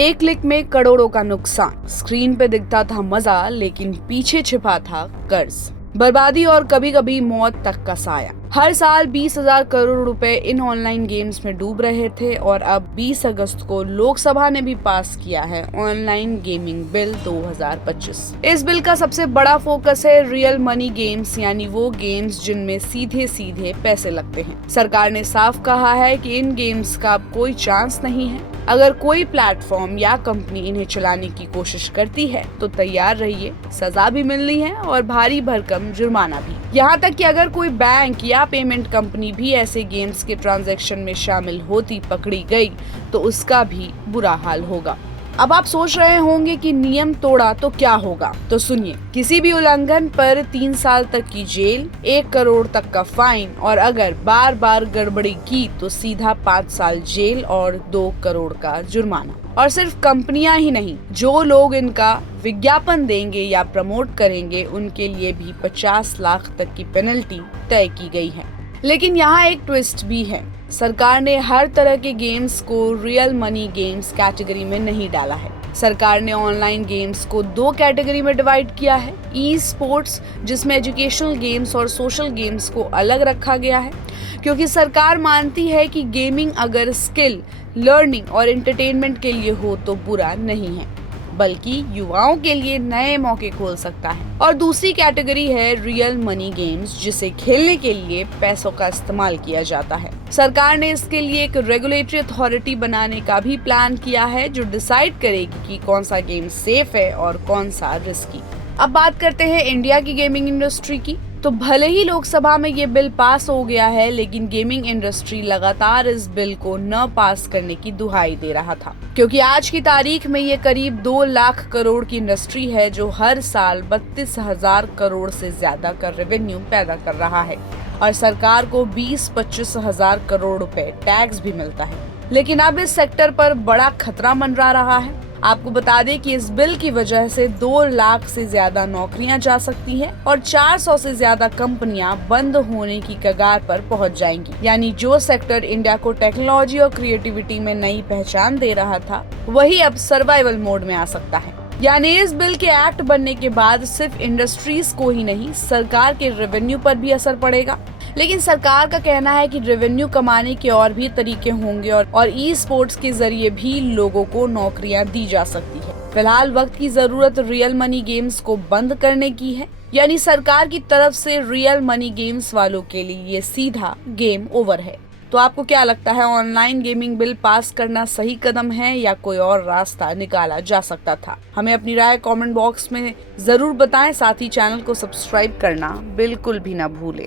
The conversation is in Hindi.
एक क्लिक में करोड़ों का नुकसान। स्क्रीन पे दिखता था मजा, लेकिन पीछे छिपा था कर्ज, बर्बादी और कभी कभी मौत तक का साया। हर साल 20,000 करोड़ रुपए इन ऑनलाइन गेम्स में डूब रहे थे और अब 20 अगस्त को लोकसभा ने भी पास किया है ऑनलाइन गेमिंग बिल 2025। इस बिल का सबसे बड़ा फोकस है रियल मनी गेम्स, यानी वो गेम्स जिनमें सीधे सीधे पैसे लगते हैं। सरकार ने साफ कहा है कि इन गेम्स का अब कोई चांस नहीं है। अगर कोई प्लेटफॉर्म या कंपनी इन्हें चलाने की कोशिश करती है तो तैयार रहिए, सजा भी मिलनी है और भारी भरकम जुर्माना भी। यहाँ तक कि अगर कोई बैंक या पेमेंट कंपनी भी ऐसे गेम्स के ट्रांजैक्शन में शामिल होती पकड़ी गई तो उसका भी बुरा हाल होगा। अब आप सोच रहे होंगे कि नियम तोड़ा तो क्या होगा, तो सुनिए। किसी भी उल्लंघन पर 3 साल तक की जेल, 1 करोड़ तक का फाइन और अगर बार बार गड़बड़ी की तो सीधा 5 साल जेल और 2 करोड़ का जुर्माना। और सिर्फ कंपनियां ही नहीं, जो लोग इनका विज्ञापन देंगे या प्रमोट करेंगे उनके लिए भी 50 लाख तक की पेनल्टी तय की गई है। लेकिन यहाँ एक ट्विस्ट भी है। सरकार ने हर तरह के गेम्स को रियल मनी गेम्स कैटेगरी में नहीं डाला है। सरकार ने ऑनलाइन गेम्स को 2 कैटेगरी में डिवाइड किया है। ई स्पोर्ट्स, जिसमें एजुकेशनल गेम्स और सोशल गेम्स को अलग रखा गया है, क्योंकि सरकार मानती है कि गेमिंग अगर स्किल, लर्निंग और एंटरटेनमेंट के लिए हो तो बुरा नहीं है, बल्कि युवाओं के लिए नए मौके खोल सकता है। और दूसरी कैटेगरी है रियल मनी गेम्स, जिसे खेलने के लिए पैसों का इस्तेमाल किया जाता है। सरकार ने इसके लिए एक रेगुलेटरी अथॉरिटी बनाने का भी प्लान किया है, जो डिसाइड करेगी कि कौन सा गेम सेफ है और कौन सा रिस्की। अब बात करते हैं इंडिया की गेमिंग इंडस्ट्री की। तो भले ही लोकसभा में ये बिल पास हो गया है, लेकिन गेमिंग इंडस्ट्री लगातार इस बिल को न पास करने की दुहाई दे रहा था, क्योंकि आज की तारीख में ये करीब 2 लाख करोड़ की इंडस्ट्री है जो हर साल 32,000 करोड़ से ज्यादा का रेवेन्यू पैदा कर रहा है और सरकार को 20-25 हजार करोड़ रुपए टैक्स भी मिलता है। लेकिन अब इस सेक्टर पर बड़ा खतरा मंडरा रहा है। आपको बता दें कि इस बिल की वजह से 2 लाख से ज्यादा नौकरियां जा सकती हैं और 400 से ज्यादा कंपनियां बंद होने की कगार पर पहुंच जाएंगी। यानी जो सेक्टर इंडिया को टेक्नोलॉजी और क्रिएटिविटी में नई पहचान दे रहा था, वही अब सर्वाइवल मोड में आ सकता है। यानी इस बिल के एक्ट बनने के बाद सिर्फ इंडस्ट्रीज को ही नहीं, सरकार के रेवेन्यू पर भी असर पड़ेगा। लेकिन सरकार का कहना है कि रेवेन्यू कमाने के और भी तरीके होंगे और ई स्पोर्ट्स के जरिए भी लोगों को नौकरियां दी जा सकती है। फिलहाल वक्त की जरूरत रियल मनी गेम्स को बंद करने की है। यानी सरकार की तरफ से रियल मनी गेम्स वालों के लिए ये सीधा गेम ओवर है। तो आपको क्या लगता है, ऑनलाइन गेमिंग बिल पास करना सही कदम है या कोई और रास्ता निकाला जा सकता था? हमें अपनी राय कमेंट बॉक्स में जरूर बताएं। साथ ही चैनल को सब्सक्राइब करना बिल्कुल भी ना भूलें।